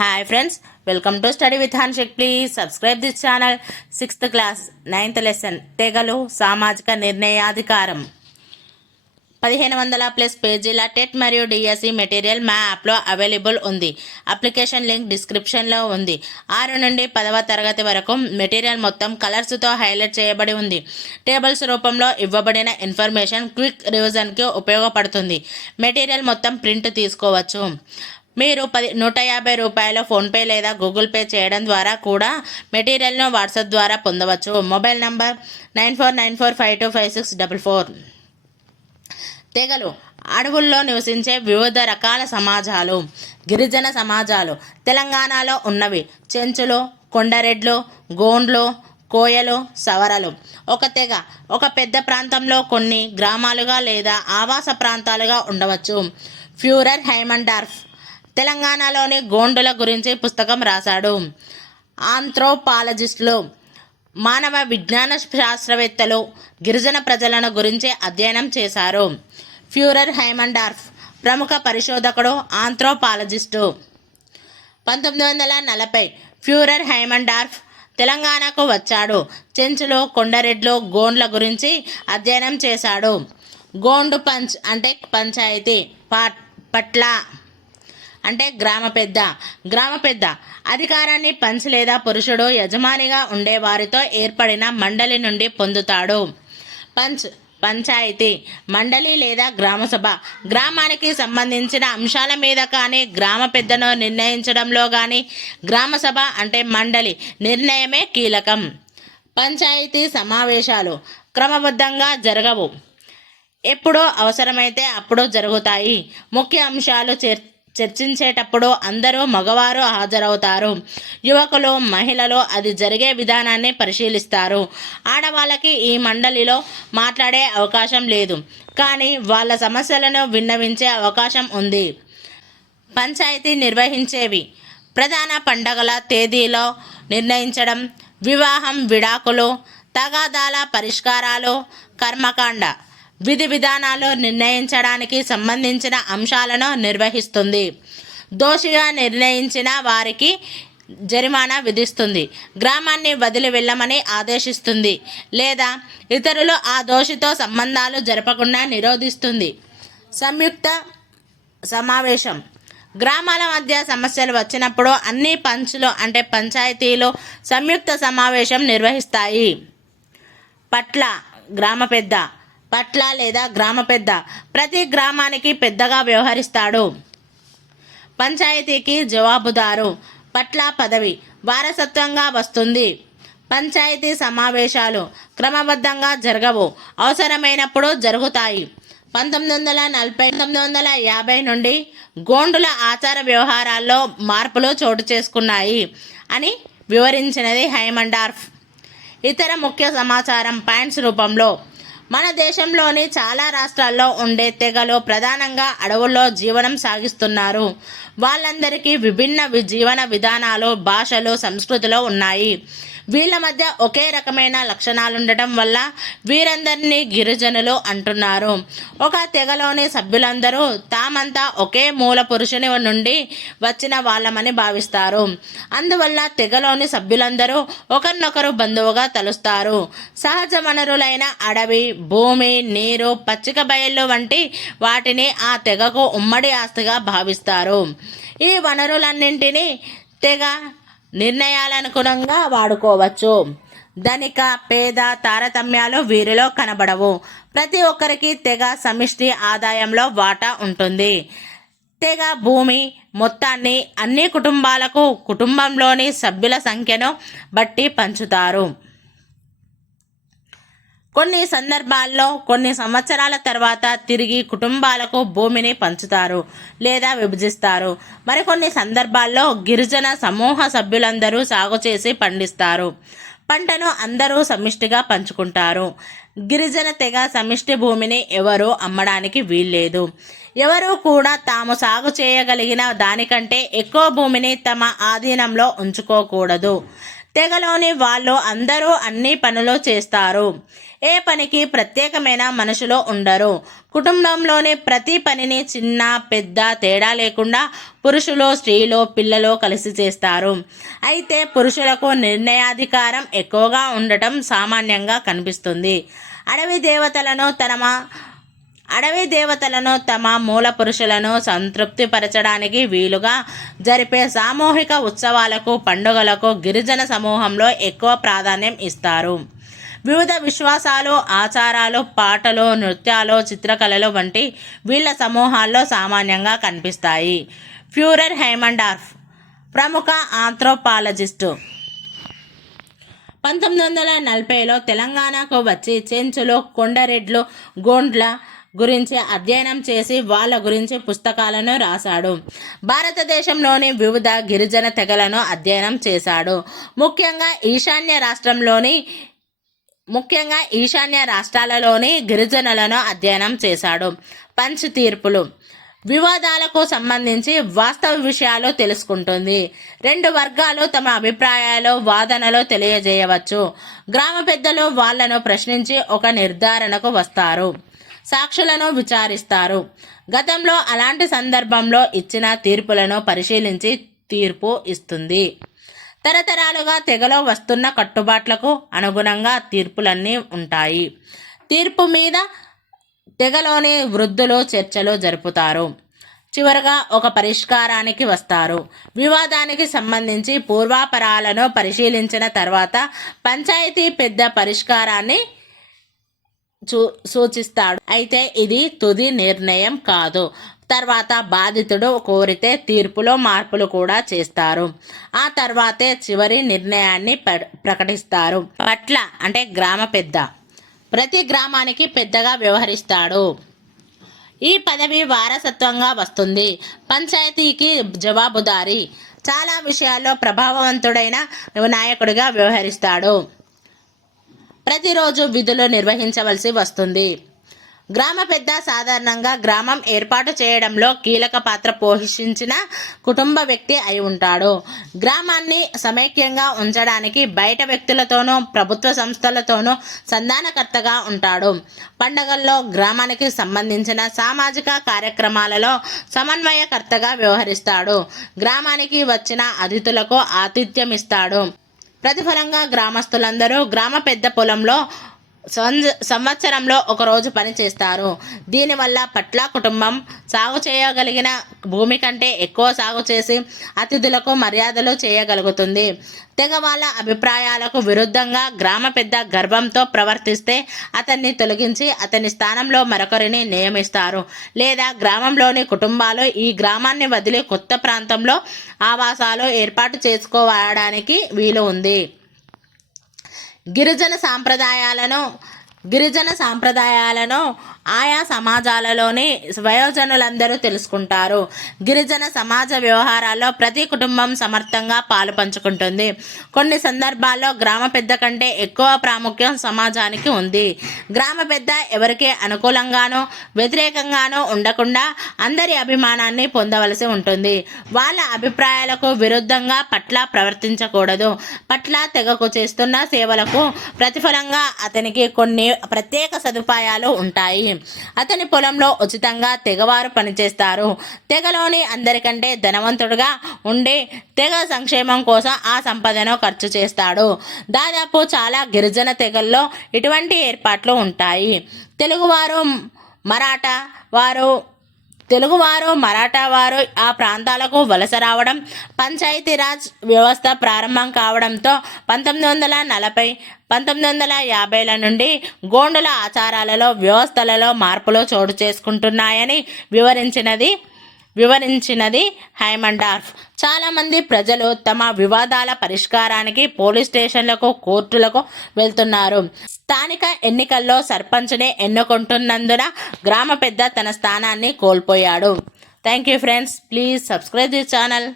Hi friends, welcome to Study with Hanshik. Please subscribe this channel. 6th class 9th lesson తెగలు సామాజిక నిర్ణయాధికారం 1500 plus పేజీల TET మరియు DSC material మా యాప్లో available ఉంది. అప్లికేషన్ లింక్ డిస్క్రిప్షన్లో ఉంది. 6 నుండి 10వ తరగతి వరకు మెటీరియల్ మొత్తం కలర్స్తో హైలైట్ చేయబడి ఉంది. టేబుల్స్ రూపంలో ఇవ్వబడిన ఇన్ఫర్మేషన్ క్విక్ రివిజన్కి ఉపయోగపడుతుంది. మెటీరియల్ మొత్తం ప్రింట్ తీసుకోవచ్చు. మీరు 150 రూపాయలు ఫోన్పే లేదా గూగుల్ పే చేయడం ద్వారా కూడా మెటీరియల్ను వాట్సాప్ ద్వారా పొందవచ్చు. Mobile number 9494525644. తెగలు అడవుల్లో నివసించే వివిధ రకాల సమాజాలు. గిరిజన సమాజాలు తెలంగాణలో ఉన్నవి చెంచులు, కొండరెడ్లు, గోండ్లు, కోయలు, సవరలు. ఒక తెగ ఒక పెద్ద ప్రాంతంలో కొన్ని గ్రామాలుగా లేదా ఆవాస ప్రాంతాలుగా ఉండవచ్చు. ఫ్యూరర్ హైమండార్ఫ్ తెలంగాణలోని గోండుల గురించి పుస్తకం రాశాడు. ఆంథ్రోపాలజిస్టులు మానవ విజ్ఞాన శాస్త్రవేత్తలు గిరిజన ప్రజలను గురించి అధ్యయనం చేశారు. ఫ్యూరర్ హైమండార్ఫ్ ప్రముఖ పరిశోధకుడు, ఆంథ్రోపాలజిస్టు. 1940 ఫ్యూరర్ హైమండార్ఫ్ తెలంగాణకు వచ్చాడు. చెంచులు, కొండరెడ్లు, గోండ్ల గురించి అధ్యయనం చేశాడు. గోండు పంచ్ అంటే పంచాయతీ, పట్ల అంటే గ్రామ పెద్ద అధికారాన్ని పంచ్ లేదా పురుషుడు యజమానిగా ఉండేవారితో ఏర్పడిన మండలి నుండి పొందుతాడు. పంచ్ పంచాయతీ, మండలి లేదా గ్రామసభ గ్రామానికి సంబంధించిన అంశాల మీద కానీ గ్రామ పెద్దను నిర్ణయించడంలో కానీ గ్రామసభ అంటే మండలి నిర్ణయమే కీలకం. పంచాయతీ సమావేశాలు క్రమబద్ధంగా జరగవు, ఎప్పుడో అవసరమైతే అప్పుడు జరుగుతాయి. ముఖ్య అంశాలు చర్చించేటప్పుడు అందరూ మగవారు హాజరవుతారు. యువకులు, మహిళలు అది జరిగే విధానాన్ని పరిశీలిస్తారు. ఆడవాళ్ళకి ఈ మండలిలో మాట్లాడే అవకాశం లేదు, కానీ వాళ్ళ సమస్యలను విన్నవించే అవకాశం ఉంది. పంచాయతీ నిర్వహించేవి ప్రధాన పండగల తేదీలో నిర్ణయించడం, వివాహం, విడాకులు, తగాదాల పరిష్కారాలు, కర్మకాండ విధి విధానాలు నిర్ణయించడానికి సంబంధించిన అంశాలను నిర్వహిస్తుంది. దోషిగా నిర్ణయించిన వారికి జరిమానా విధిస్తుంది. గ్రామాన్ని వదిలి వెళ్ళమని ఆదేశిస్తుంది లేదా ఇతరులు ఆ దోషితో సంబంధాలు జరపకుండా నిరోధిస్తుంది. సంయుక్త సమావేశం గ్రామాల మధ్య సమస్యలు వచ్చినప్పుడు అన్ని పంచులు అంటే పంచాయతీలు సంయుక్త సమావేశం నిర్వహిస్తాయి. పట్ల లేదా గ్రామ పెద్ద ప్రతి గ్రామానికి పెద్దగా వ్యవహరిస్తాడు. పంచాయతీకి జవాబుదారు. పట్ల పదవి వారసత్వంగా వస్తుంది. పంచాయతీ సమావేశాలు క్రమబద్ధంగా జరగవు, అవసరమైనప్పుడు జరుగుతాయి. 1940-1950 నుండి గోండుల ఆచార వ్యవహారాల్లో మార్పులు చోటు చేసుకున్నాయి అని వివరించినది హైమండార్ఫ్. ఇతర ముఖ్య సమాచారం పాయింట్స్ రూపంలో. మన దేశంలోని చాలా రాష్ట్రాల్లో ఉండే తెగలు ప్రధానంగా అడవుల్లో జీవనం సాగిస్తున్నారు. వాళ్ళందరికీ విభిన్న జీవన విధానాలు, భాషలు, సంస్కృతులు ఉన్నాయి. వీళ్ళ మధ్య ఒకే రకమైన లక్షణాలుండటం వల్ల వీరందరినీ గిరిజనులు అంటున్నారు. ఒక తెగలోని సభ్యులందరూ తామంతా ఒకే మూల పురుషుని నుండి వచ్చిన వాళ్ళమని భావిస్తారు. అందువల్ల తెగలోని సభ్యులందరూ ఒకరినొకరు బంధువుగా తలుస్తారు. సహజ వనరులైన అడవి, భూమి, నీరు, పచ్చిక బయళ్ళు వంటి వాటిని ఆ తెగకు ఉమ్మడి ఆస్తిగా భావిస్తారు. ఈ వనరులన్నింటినీ తెగ నిర్ణయాలనుగుణంగా వాడుకోవచ్చు. ధనిక, పేద తారతమ్యాలు వీరిలో కనబడవు. ప్రతి ఒక్కరికి తెగ సమిష్టి ఆదాయంలో వాటా ఉంటుంది. తెగ భూమి మొత్తాన్ని అన్ని కుటుంబాలకు కుటుంబంలోని సభ్యుల సంఖ్యను బట్టి పంచుతారు. కొన్ని సందర్భాల్లో కొన్ని సంవత్సరాల తర్వాత తిరిగి కుటుంబాలకు భూమిని పంచుతారు లేదా విభజిస్తారు. మరికొన్ని సందర్భాల్లో గిరిజన సమూహ సభ్యులందరూ సాగు చేసి పండిస్తారు. పంటను అందరూ సమిష్టిగా పంచుకుంటారు. గిరిజన తెగ సమిష్టి భూమిని ఎవరూ అమ్మడానికి వీల్లేదు. ఎవరూ కూడా తాము సాగు చేయగలిగిన దానికంటే ఎక్కువ భూమిని తమ ఆధీనంలో ఉంచుకోకూడదు. తెగలోని వాళ్ళు అందరూ అన్ని పనులు చేస్తారు. ఏ పనికి ప్రత్యేకమైన మనుషులు ఉండరు. కుటుంబంలోని ప్రతి పనిని చిన్న పెద్ద తేడా లేకుండా పురుషులు, స్త్రీలు, పిల్లలు కలిసి చేస్తారు. అయితే పురుషులకు నిర్ణయాధికారం ఎక్కువగా ఉండటం సామాన్యంగా కనిపిస్తుంది. అడవి దేవతలను తమ మూల పురుషులను సంతృప్తిపరచడానికి వీలుగా జరిపే సామూహిక ఉత్సవాలకు, పండుగలకు గిరిజన సమూహంలో ఎక్కువ ప్రాధాన్యం ఇస్తారు. వివిధ విశ్వాసాలు, ఆచారాలు, పాటలు, నృత్యాలు, చిత్రకళలు వంటి వీళ్ళ సమూహాల్లో సామాన్యంగా కనిపిస్తాయి. ఫ్యూరర్ హైమండార్ఫ్ ప్రముఖ ఆంథ్రోపాలజిస్టు 1940లో తెలంగాణకు వచ్చి చెంచులు, కొండరెడ్లు, గోండ్ల గురించి అధ్యయనం చేసి వాళ్ళ గురించి పుస్తకాలను రాశాడు. భారతదేశంలోని వివిధ గిరిజన తెగలను అధ్యయనం చేశాడు. ముఖ్యంగా ఈశాన్య రాష్ట్రాలలోని గిరిజనులను అధ్యయనం చేశాడు. పంచ్ తీర్పులు వివాదాలకు సంబంధించి వాస్తవ విషయాలు తెలుసుకుంటుంది. 2 వర్గాలు తమ అభిప్రాయాలు, వాదనలు తెలియజేయవచ్చు. గ్రామ పెద్దలు వాళ్లను ప్రశ్నించి ఒక నిర్ధారణకు వస్తారు. సాక్షులను విచారిస్తారు. గతంలో అలాంటి సందర్భంలో ఇచ్చిన తీర్పులను పరిశీలించి తీర్పు ఇస్తుంది. తరతరాలుగా తెగలో వస్తున్న కట్టుబాట్లకు అనుగుణంగా తీర్పులన్నీ ఉంటాయి. తీర్పు మీద తెగలోని వృద్ధులు చర్చలు జరుపుతారు. చివరగా ఒక పరిష్కారానికి వస్తారు. వివాదానికి సంబంధించి పూర్వాపరాలను పరిశీలించిన తర్వాత పంచాయతీ పెద్ద పరిష్కారాన్ని సూచిస్తాడు. అయితే ఇది తుది నిర్ణయం కాదు. తర్వాత బాధితుడు కోరితే తీర్పులో మార్పులు కూడా చేస్తారు. ఆ తర్వాతే చివరి నిర్ణయాన్ని ప్రకటిస్తారు. పట్ల అంటే గ్రామ పెద్ద ప్రతి గ్రామానికి పెద్దగా వ్యవహరిస్తాడు. ఈ పదవి వారసత్వంగా వస్తుంది. పంచాయతీకి జవాబుదారీ. చాలా విషయాల్లో ప్రభావవంతుడైన నాయకుడిగా వ్యవహరిస్తాడు. ప్రతిరోజు విధులు నిర్వహించవలసి వస్తుంది. గ్రామ పెద్ద సాధారణంగా గ్రామం ఏర్పాటు చేయడంలో కీలక పాత్ర పోషించిన కుటుంబ వ్యక్తి అయి ఉంటాడు. గ్రామాన్ని సమైక్యంగా ఉంచడానికి బయట వ్యక్తులతోనూ ప్రభుత్వ సంస్థలతోనూ సంధానకర్తగా ఉంటాడు. పండగల్లో గ్రామానికి సంబంధించిన సామాజిక కార్యక్రమాలలో సమన్వయకర్తగా వ్యవహరిస్తాడు. గ్రామానికి వచ్చిన అతిథులకు ఆతిథ్యం ఇస్తాడు. ప్రతిఫలంగా గ్రామస్తులందరూ గ్రామ పెద్ద పొలంలో సంవత్సరంలో ఒకరోజు పని చేస్తారు. దీనివల్ల పట్ల కుటుంబం సాగు చేయగలిగిన భూమి కంటే ఎక్కువ సాగు చేసి అతిథులకు మర్యాదలు చేయగలుగుతుంది. తెగ వాళ్ళ అభిప్రాయాలకు విరుద్ధంగా గ్రామ పెద్ద గర్వంతో ప్రవర్తిస్తే అతన్ని తొలగించి అతని స్థానంలో మరొకరిని నియమిస్తారు. లేదా గ్రామంలోని కుటుంబాలు ఈ గ్రామాన్ని వదిలి కొత్త ప్రాంతంలో ఆవాసాలు ఏర్పాటు చేసుకోవడానికి వీలు ఉంది. గిరిజన సాంప్రదాయాలను ఆయా సమాజాలలోని వయోజనులందరూ తెలుసుకుంటారు. గిరిజన సమాజ వ్యవహారాల్లో ప్రతి కుటుంబం సమర్థంగా పాలు పంచుకుంటుంది. కొన్ని సందర్భాల్లో గ్రామ పెద్ద కంటే ఎక్కువ ప్రాముఖ్యం సమాజానికి ఉంది. గ్రామ పెద్ద ఎవరికి అనుకూలంగానో వ్యతిరేకంగానో ఉండకుండా అందరి అభిమానాన్ని పొందవలసి ఉంటుంది. వాళ్ళ అభిప్రాయాలకు విరుద్ధంగా పట్ల ప్రవర్తించకూడదు. పట్ల తెగకు చేస్తున్న సేవలకు ప్రతిఫలంగా అతనికి కొన్ని ప్రత్యేక సదుపాయాలు ఉంటాయి. అతని పొలంలో ఉచితంగా తెగవారు పనిచేస్తారు. తెగలోని అందరికంటే ధనవంతుడుగా ఉండి తెగ సంక్షేమం కోసం ఆ సంపదను ఖర్చు చేస్తాడు. దాదాపు చాలా గిరిజన తెగల్లో ఇటువంటి ఏర్పాట్లు ఉంటాయి. తెలుగువారు మరాఠా వారు ఆ ప్రాంతాలకు వలస రావడం, పంచాయతీరాజ్ వ్యవస్థ ప్రారంభం కావడంతో 1940, 1950ల నుండి గోండుల ఆచారాలలో, వ్యవస్థలలో మార్పులు చోటు చేసుకుంటున్నాయని వివరించినది హైమండార్ఫ్. చాలామంది ప్రజలు తమ వివాదాల పరిష్కారానికి పోలీస్ స్టేషన్లకు, కోర్టులకు వెళ్తున్నారు. స్థానిక ఎన్నికల్లో సర్పంచ్ని ఎన్నుకుంటున్నందున గ్రామ పెద్ద తన స్థానాన్ని కోల్పోయాడు. Thank you friends. Please subscribe this channel.